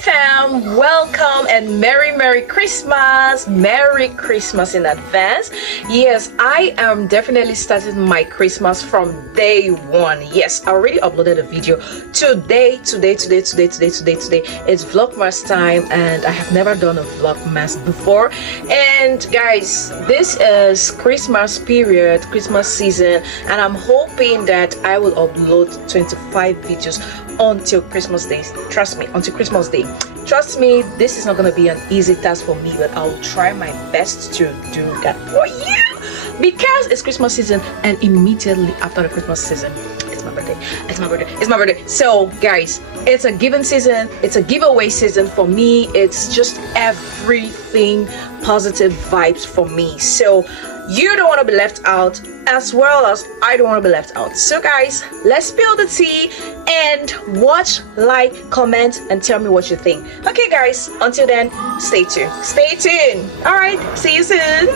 fam, welcome and Merry Christmas. Merry Christmas in advance. Yes, I am definitely starting my Christmas from day one. Yes, I already uploaded a video today. It's Vlogmas time and I have never done a Vlogmas before. And guys, this is Christmas period, Christmas season, and I'm hoping that I will upload 25 videos until Christmas Day. Trust me, until Christmas Day. Trust me, this is not going to be an easy task for me, but I will try my best to do that for you because it's Christmas season, and immediately after the Christmas season, it's my birthday. So guys, it's a giving season, it's a giveaway season for me. It's just everything positive vibes for me. So you don't want to be left out, as well as I don't want to be left out. So guys, let's spill the tea and watch, like, comment, and tell me what you think. Okay guys, until then, stay tuned. All right, see you soon.